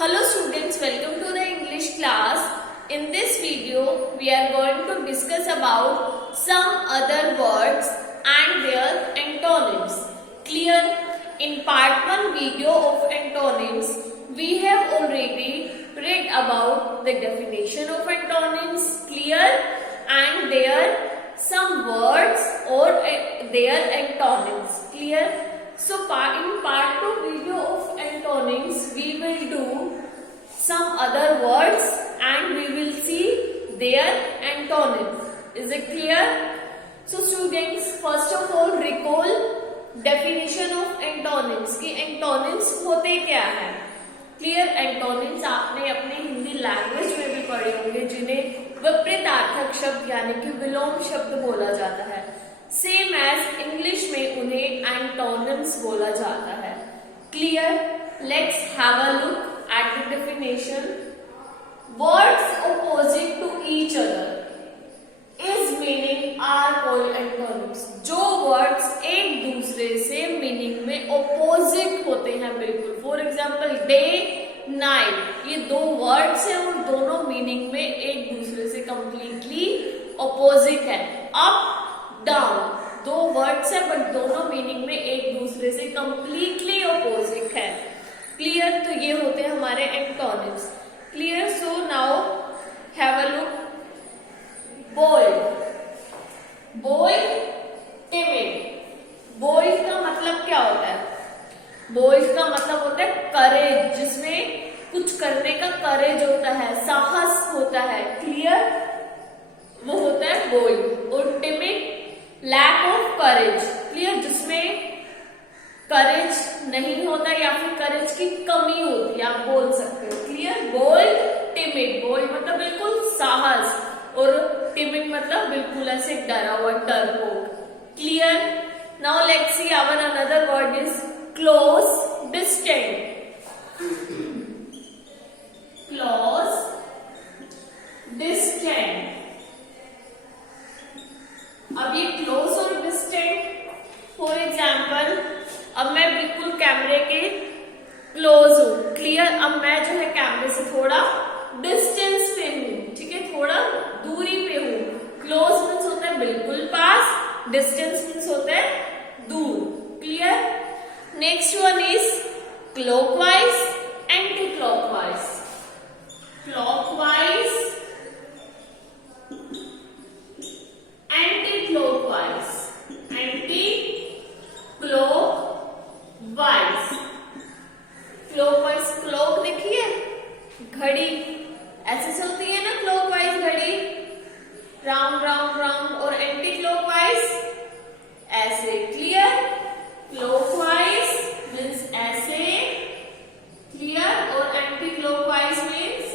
Hello students, welcome to the English class. In this video, we are going to discuss about some other words and their antonyms. Clear? In part 1 video of antonyms, we have already read about the definition of antonyms. Clear? And their some words or their antonyms. Clear? So in part 2 video of antonyms, we will do some other words and we will see their antonyms. Is it clear? So students, first of all recall definition of antonyms कि antonyms होते क्या है. Clear? Antonyms आपने अपने Hindi language में भी पढ़े होंगे जिन्हें विपरीतार्थक शब्द यानी कि विलोम शब्द बोला जाता है. सेम एज इंग्लिश में उन्हें एंटोनिम्स बोला जाता है. Clear? Let's have a look at the definition. Words opposite to each other is meaning are called antonyms. जो वर्ड्स एक दूसरे से मीनिंग में ऑपोजिट होते हैं बिल्कुल. फॉर एग्जाम्पल डे, नाइट, ये दो वर्ड्स हैं और दोनों मीनिंग में एक दूसरे से कंप्लीटली ऑपोजिट है. अप, डाउन, दो वर्ड्स है बट दोनों मीनिंग में एक दूसरे से कंप्लीटली ऑपोजिट है. क्लियर? तो ये होते हैं हमारे antonyms. Clear? So now have a look. Bold, bold, timid. Bold का मतलब क्या होता है? बोल्ड का मतलब होता है करेज, जिसमें कुछ करने का करेज होता है, साहस होता है. क्लियर? वो होता है बोल्ड. और timid lack of courage. Clear? जिसमें करेज नहीं होता या फिर करेज की कमी होती है, आप बोल सकते हो. क्लियर? Bold, timid. बोल्ड मतलब बिल्कुल साहस और टिमिड मतलब बिल्कुल ऐसे डरा हुआ, डरपोक. Clear? Now let's see our another word is close, distant. Close, distant. अब ये क्लोज और डिस्टेंट, फॉर एग्जाम्पल अब मैं बिल्कुल कैमरे के क्लोज हूं. क्लियर? अब मैं जो है कैमरे से थोड़ा डिस्टेंस पे हूं. ठीक है? थोड़ा दूरी पे हूं. क्लोज मीन्स होता है बिल्कुल पास, डिस्टेंस मीन्स होता है दूर. Clear? Next one is clockwise, anti clockwise. Clockwise, anti clockwise. Anti clockwise. Clockwise, clock देखिए, घड़ी ऐसे चलती है ना. क्लॉकवाइज घड़ी राउंड राउंड राउंड. और एंटी क्लॉकवाइज ऐसे. क्लियर? क्लॉकवाइज मीन्स ऐसे. क्लियर? और एंटी क्लॉकवाइज मीन्स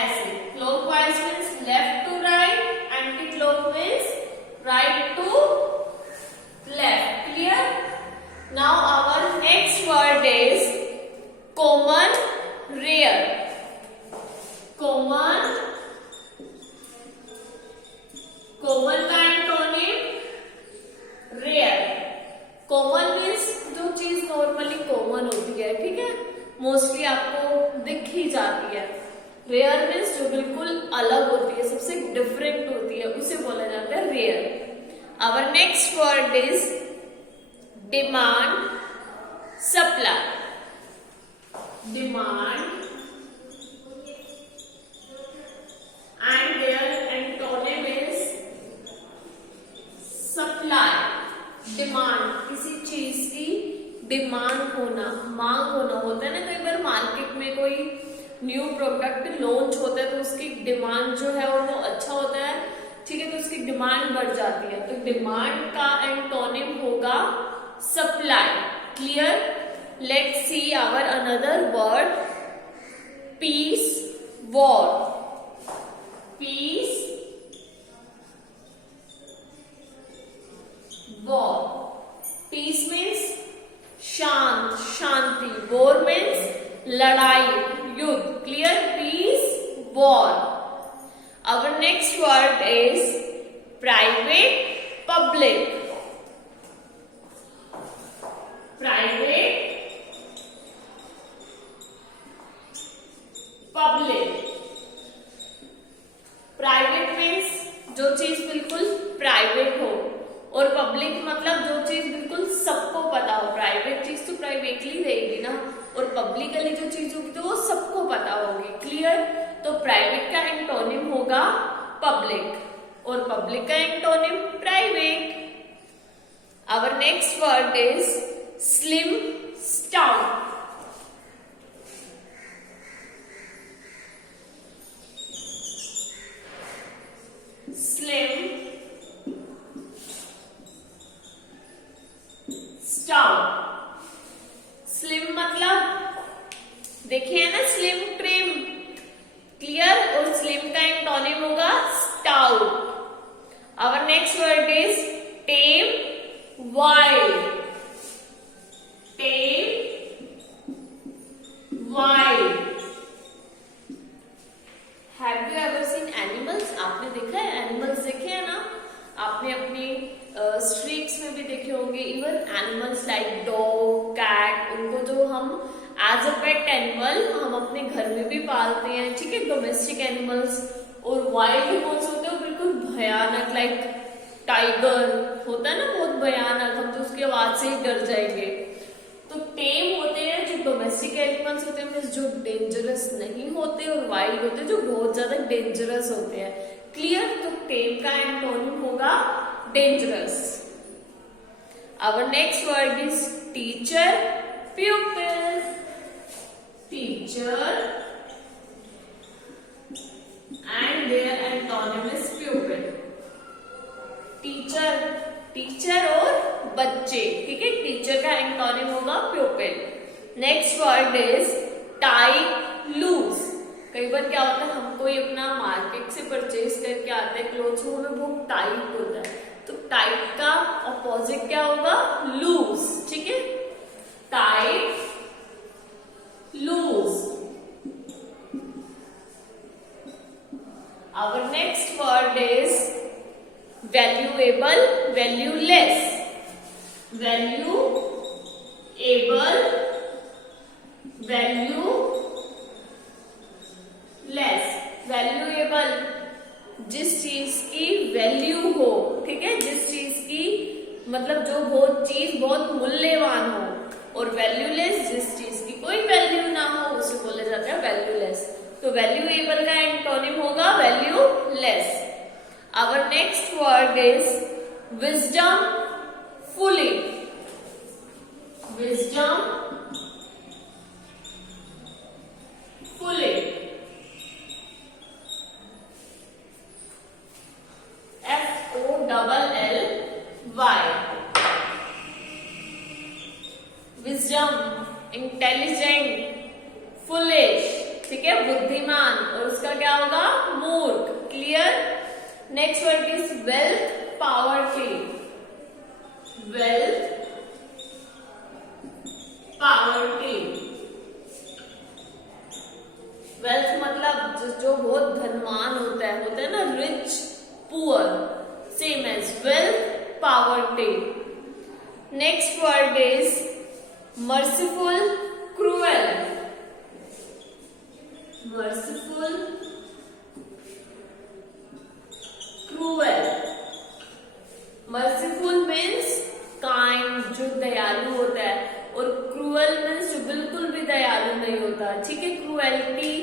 ऐसे. Clockwise means left to right, anti clock means right to left. Clear? Now our next word is common, rare. Common, common का antonym rare. Common means जो चीज normally common होती है. ठीक है? Mostly आपको दिख ही जाती है. रेयर मीन्स जो बिल्कुल अलग होती है, सबसे डिफरेंट होती है, उसे बोला जाता है rare. Our next word is demand, supply. Demand and their antonym is supply. Demand, किसी चीज की डिमांड होना, मांग होना. होता है ना कई बार मार्केट में कोई न्यू प्रोडक्ट लॉन्च होता है तो उसकी डिमांड जो है और वो अच्छा होता है. ठीक है? तो उसकी डिमांड बढ़ जाती है. तो डिमांड का एंटोनिम होगा supply. Clear? Let's see our another word. Peace, war. Peace, war. Peace means शांत, शांति. वॉर मीन्स लड़ाई, युद्ध. Clear? Peace, war. Our next word is private, public. Private, public. Private means जो चीज बिल्कुल प्राइवेट हो, और पब्लिक मतलब जो चीज बिल्कुल सबको पता हो। प्राइवेट चीज तो प्राइवेटली रहेगी ना, और पब्लिकली जो चीज होगी तो वो सबको पता होगी। क्लियर? तो प्राइवेट का एंटोनिम होगा पब्लिक, और पब्लिक का antonym private. Our next word is slim stout. Slim stout. Slim मतलब देखिए ना, स्लिम ट्रिम। क्लियर? और स्लिम का एंटोनिम होगा stout. Our next word is tame wild. Tame wild. Have you ever seen animals? आपने देखा है एनिमल्स? देखे हैं ना आपने अपनी स्ट्रीट्स में भी देखे होंगे। Even animals like dog, cat, उनको जो हम एज अ पेट एनिमल हम अपने घर में भी पालते हैं। ठीक है, डोमेस्टिक एनिमल्स। और वाइल्ड एनिमल्स होते हैं बिल्कुल भयानक, लाइक टाइगर होता है ना, बहुत भयानक, हम तो उसकी आवाज से ही डर जाएंगे। तो टेम होते हैं जो डोमेस्टिक एनिमल्स होते हैं, जो डेंजरस नहीं होते, और वाइल्ड होते हैं जो बहुत ज्यादा डेंजरस होते हैं। क्लियर? तो टेम का एंटोनिम होगा dangerous. Our next word is teacher pupil. Teacher and their antonym is pupil. Teacher, teacher और बच्चे। ठीक है, टीचर का एंटोनिम होगा pupil. Next word is tight loose. कई बार क्या होता है, हम कोई अपना मार्केट से परचेज करके आते हैं क्लोथ्स, वो हमें बहुत टाइट होता है, तो टाइट का ऑपोजिट क्या होगा? लूज। ठीक है, tight loose. Our next word is valuable valueless. Valuable valueless. Valuable जिस चीज की वैल्यू हो। ठीक है, जिस चीज की मतलब जो बहुत चीज बहुत मूल्यवान हो, और वैल्यूलेस जिस चीज की कोई वैल्यू ना हो उसे बोला जाता है वैल्यूलेस। तो वैल्यूएबल का एंटोनिम होगा valueless. Our next word is wisdom folly. Wisdom folly. FOLLY। Wisdom, intelligent, foolish. ठीक है, बुद्धिमान, और उसका क्या होगा? मूर्ख। Clear? Next word is wealth poverty. Wealth poverty. Wealth मतलब जो बहुत धनवान होता है ना, rich poor, same as wealth poverty. Next word is merciful cruel. Merciful cruel. Merciful means kind, जो दयालु होता है, और क्रूएल मीन्स जो बिल्कुल भी दयालु नहीं होता। ठीक है, क्रूएलिटी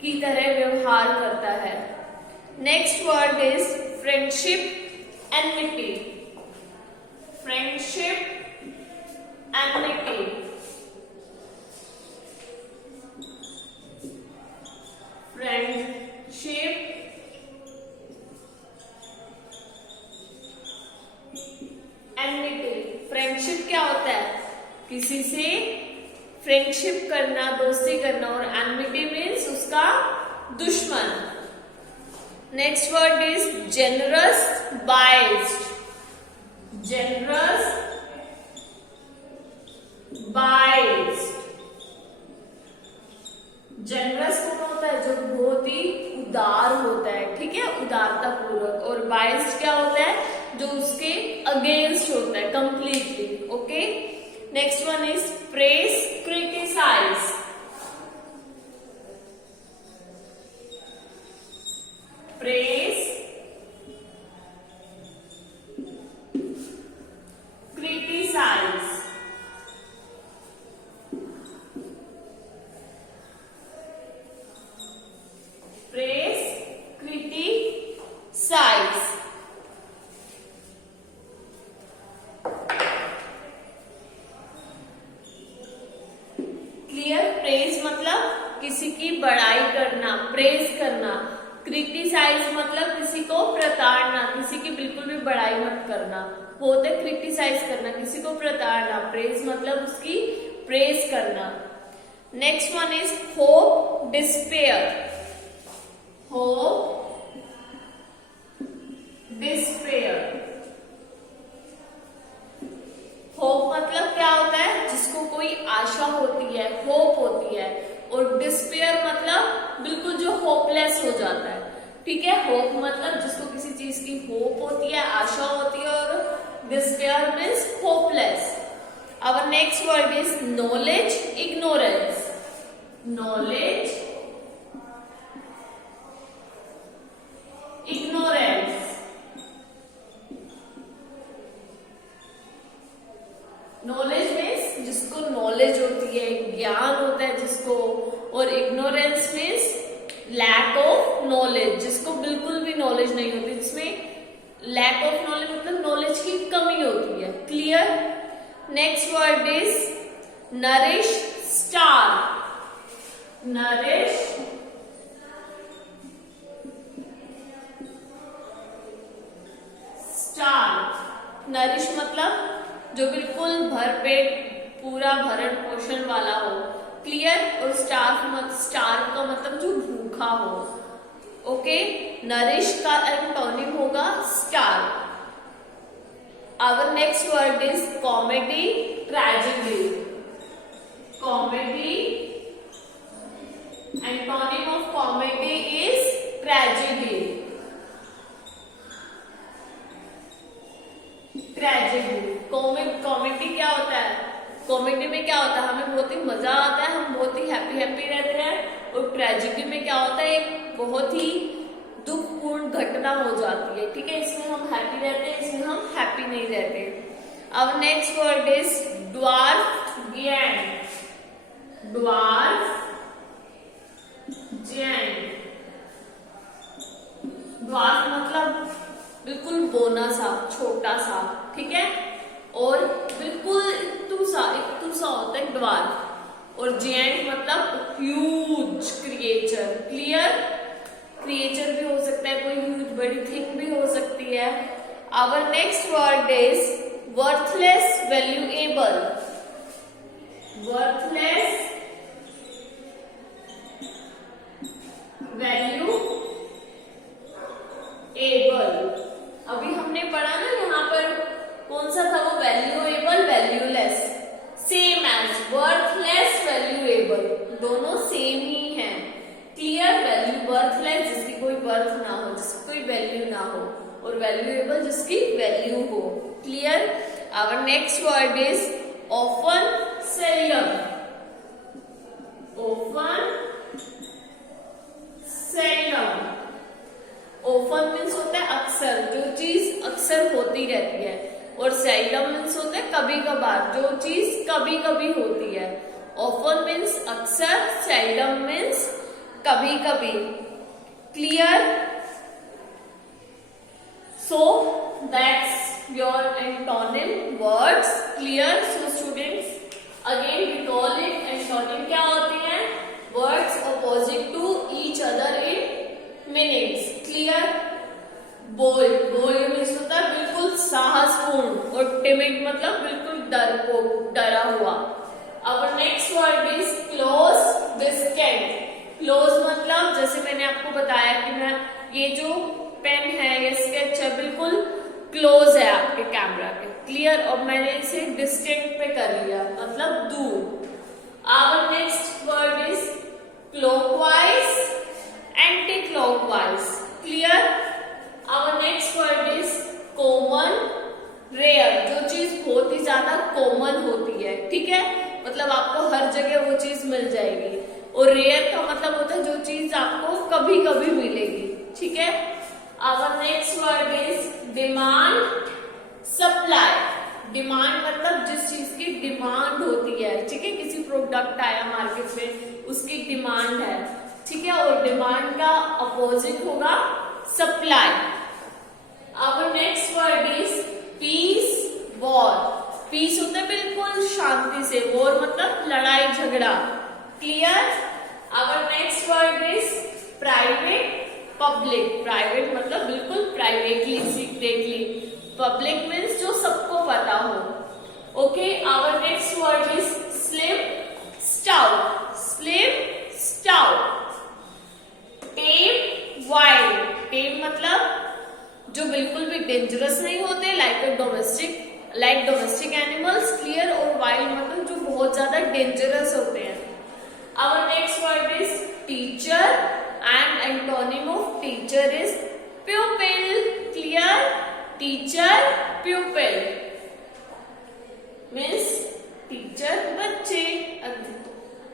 की तरह व्यवहार करता है। Next word is friendship enmity. Friendship enmity. Friendship enmity. Friendship क्या होता है? किसी से फ्रेंडशिप करना, दोस्ती करना, और एनमिटी मीन्स उसका दुश्मन। Next word is generous biased. Generous biased. Generous कौन होता है? जो बहुत ही उदार होता है। ठीक है, उदारता पूर्वक। और बाइज्ड क्या होता है? जो उसके अगेंस्ट होता है completely. Okay, next one is praise criticise. Praise मतलब किसी की बड़ाई करना, प्रेज करना। क्रिटिसाइज मतलब किसी को प्रताड़ना, किसी की बिल्कुल भी बड़ाई मत करना, वो होता है क्रिटिसाइज करना, किसी को प्रताड़ना। प्रेज मतलब उसकी प्रेज करना। Next one is hope despair. Hope despair. Hope मतलब क्या होता है, जिसको कोई आशा होती है, होप होती है। और डिस्पेयर मतलब बिल्कुल जो होपलेस हो जाता है, ठीक है। होप मतलब जिसको किसी चीज की होप होती है, आशा होती है, और despair means hopeless. Our next word is knowledge ignorance. Knowledge ignorance. Knowledge means जिसको नॉलेज होती है, ज्ञान होता है जिसको, और ignorance means lack of knowledge, जिसको बिल्कुल भी नॉलेज नहीं होती, जिसमें लैक ऑफ नॉलेज मतलब नॉलेज की कमी होती है। Clear. Next word is nourish starve. Nourish starve. Nourish मतलब जो बिल्कुल भरपेट पूरा भरण पोषण वाला हो। क्लियर। और स्टार का मतलब जो भूखा हो। ओके। नरिश का एंटोनिम होगा starve. Our next word is comedy tragedy. Comedy, antonym of comedy is tragedy. Tragedy. Comedy क्या होता है, कॉमेडी में क्या होता है, हमें बहुत ही मजा आता है, हम बहुत ही हैप्पी रहते हैं। और ट्रेजेडी में क्या होता है, एक बहुत ही दुखपूर्ण घटना हो जाती है, ठीक है। इसमें हम हैप्पी रहते हैं, इसमें हम हैप्पी नहीं रहते। अब next word is dwarf giant. Dwarf giant. Dwarf मतलब बिल्कुल बोना सा, छोटा सा, ठीक है। और बिल्कुल इत्तू सा होता है ड्वार्फ। और जिएंट मतलब ह्यूज क्रिएचर। क्लियर। क्रिएचर भी हो सकता है, कोई ह्यूज बड़ी थिंग भी हो सकती है। Our next word is worthless valuable. Worthless valuable. अभी हमने पढ़ा ना यहाँ पर कौन सा था वो, valuable, valueless. Same as worthless valuable, दोनों सेम ही हैं। क्लियर। वैल्यू वर्थलेस जिसकी कोई वर्थ ना हो, जिसकी कोई वैल्यू ना हो, और वैल्यूएबल जिसकी वैल्यू हो। Clear. Our next word is often seldom. Often seldom. Often means होता है अक्सर, जो चीज अक्सर होती रहती है। और सेल्डम मीन्स होता है कभी कभार, जो चीज कभी कभी होती है। ऑफन मीन्स अक्सर, सेल्डम मीन्स कभी कभी। Clear. So that's your antonym words. Clear. So students again recall it. Antonym क्या होते हैं, words opposite to each other in meanings. Clear. Bold, bold means होता है बिल्कुल साहसपूर्ण। और टिमिड मतलब बिल्कुल डरपोक, डरा हुआ। अब next word is close distant. Close मतलब जैसे मैंने आपको बताया कि मैं ये जो पेन है, ये स्केच है, बिल्कुल क्लोज है आपके कैमरा के। क्लियर। और मैंने इसे डिस्टेंट पे कर लिया, मतलब दूर। Our next word is clockwise, anti clockwise. Clear. Our next word is common, rare, जो चीज बहुत ही ज्यादा कॉमन होती है, ठीक है, मतलब आपको हर जगह वो चीज मिल जाएगी। और रेयर का मतलब होता है जो चीज आपको कभी कभी मिलेगी, ठीक है। Our next word is demand, supply. Demand मतलब जिस चीज की डिमांड होती है, ठीक है, किसी प्रोडक्ट आया मार्केट में, उसकी डिमांड है, ठीक है। और डिमांड का अपोजिट होगा supply. Our next word is peace, war. Peace होता है बिल्कुल शांति से, वॉर मतलब लड़ाई झगड़ा, Clear? Our next word is private, public. Private मतलब बिल्कुल privately, secretly. Public means जो सबको पता हो. Okay, our next word is slim, stout. Slim, stout. Tame, wild. Tame मतलब जो बिल्कुल भी डेंजरस नहीं होते, लाइक डोमेस्टिक एनिमल्स. क्लियर? और वाइल्ड मतलब जो बहुत ज्यादा डेंजरस होते हैं. Our next word is teacher and antonym of teacher is pupil. Clear? Teacher, pupil means teacher बच्चे,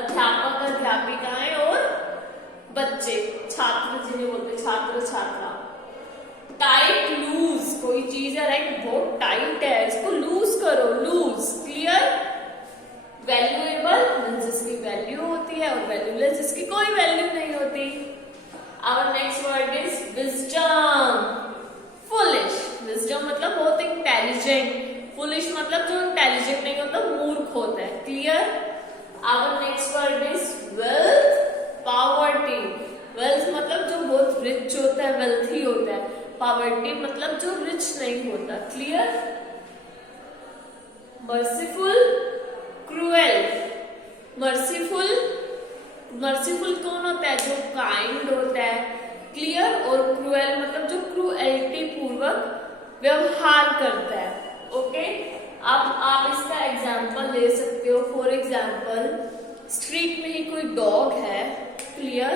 अध्यापक अध्यापिकाएं और बच्चे, छात्र जिन्हें बोलते हैं, छात्र छात्रा. Tight, loose. कोई चीज है राइट बहुत टाइट है, इसको लूज करो. लूज. क्लियर? वैल्यूएबल मीन्स जिसकी वैल्यू होती है और वैल्यूलेस जिसकी कोई वैल्यू नहीं होती. Our next word is wisdom. Foolish. Wisdom मतलब बहुत इंटेलिजेंट. फुलिश मतलब जो इंटेलिजेंट नहीं होता, मूर्ख होता है. Clear? Our next word is wealth, poverty. Wealth मतलब जो बहुत रिच होता है, वेल्थी होता है. पॉवर्टी मतलब जो रिच नहीं होता. क्लियर? Merciful, cruel. मर्सीफुल कौन होता है? जो काइंड होता है. क्लियर? और क्रूएल मतलब जो क्रूएल्टी पूर्वक व्यवहार करता है. ओके, अब आप इसका एग्जाम्पल ले सकते हो. फॉर एग्जाम्पल, स्ट्रीट में ही कोई डॉग है. क्लियर?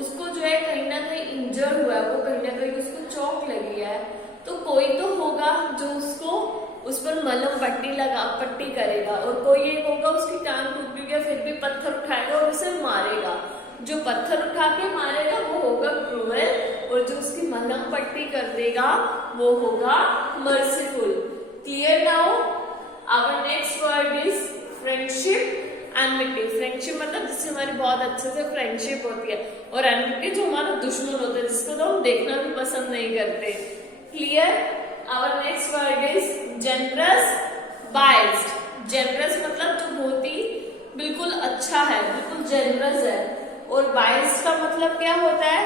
उसको जो है कहीं ना कहीं इंजर्ड हुआ है, वो कहीं ना कहीं उसको चोट लगी है. तो कोई तो होगा जो उसको उस पर मलहम पट्टी करेगा, और कोई एक होगा उसकी टांग टूट गई है फिर भी पत्थर उठाएगा और उसे मारेगा. जो पत्थर उठा के मारेगा वो होगा क्रूएल, और जो उसकी मलहम पट्टी कर देगा वो होगा merciful. Clear now? Our next word is friendship, enmity. Friendship मतलब जिससे हमारी बहुत अच्छे से फ्रेंडशिप होती है, और एनमिटी जो हमारा दुश्मन होता है, जिसको तो हम देखना भी पसंद नहीं करते. Clear? Our next word is generous, biased. Generous मतलब जो बहुत ही बिल्कुल अच्छा है, बिल्कुल generous है. और biased का मतलब क्या होता है?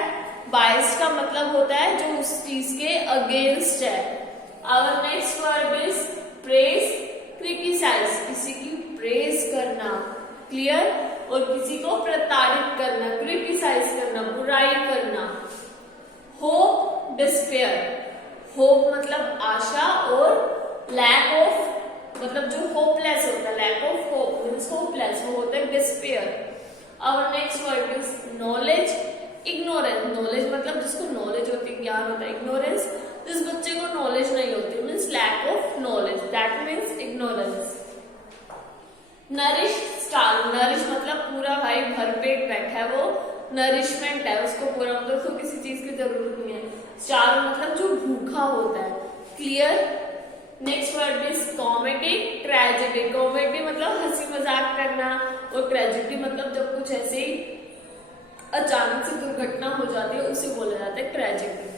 Biased का मतलब होता है जो उस चीज के against है. Our next word is praise, criticize. किसी की praise करना. Clear? और किसी को प्रताड़ित करना, criticize करना, बुराई करना. Hope, despair. होप मतलब आशा, और लैक ऑफ मतलब जो होपलेस होता है. Lack of hope means hopeless, वो होता है despair. Our next word is knowledge, ignorance. Knowledge मतलब जिसको नॉलेज होती है, ज्ञान होता है. इग्नोरेंस जिस बच्चे को नॉलेज नहीं होती means lack of knowledge, that means ignorance. Nourish, starve. Nourish मतलब पूरा भाई भरपेट बैठा है, वो नरिशमेंट है, उसको पूरा मतलब उसको किसी चीज की जरूरत नहीं है. स्टार मतलब जो भूखा होता है. Clear? Next word is comedy, tragedy. Comedy मतलब हंसी मजाक करना, और ट्रेजेडी मतलब जब कुछ ऐसे ही अचानक से दुर्घटना हो जाती है उसे बोला जाता है ट्रेजेडी.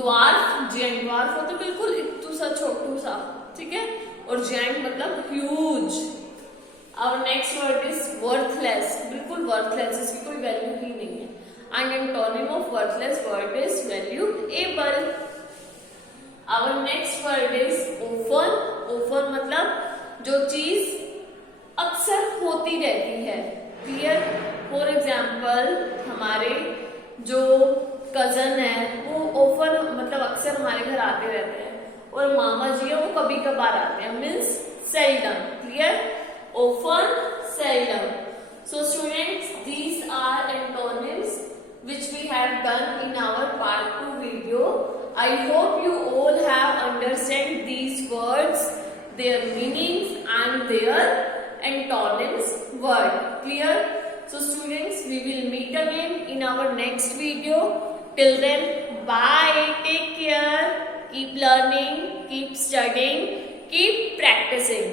Dwarf, gent. ड्वार्फ हो तो बिल्कुल इत्तू सा, छोटू सा. ठीक है? और जेंट मतलब huge. Our next word is worthless. बिल्कुल worthless, इसकी कोई वैल्यू ही नहीं है. And antonym of worthless word is valuable. Our next word is often. Often मतलब जो चीज अक्सर होती रहती है. Clear? For example, हमारे जो कजन है वो often मतलब अक्सर हमारे घर आते रहते हैं, और मामा जी है वो कभी कभार आते हैं, means seldom. Clear? Often, seldom. So students, these are antonyms which we have done in our part 2 video. I hope you all have understand these words, their meanings and their antonyms word. Clear? So students, we will meet again in our next video. Till then, bye. Take care. Keep learning, keep studying, keep practicing.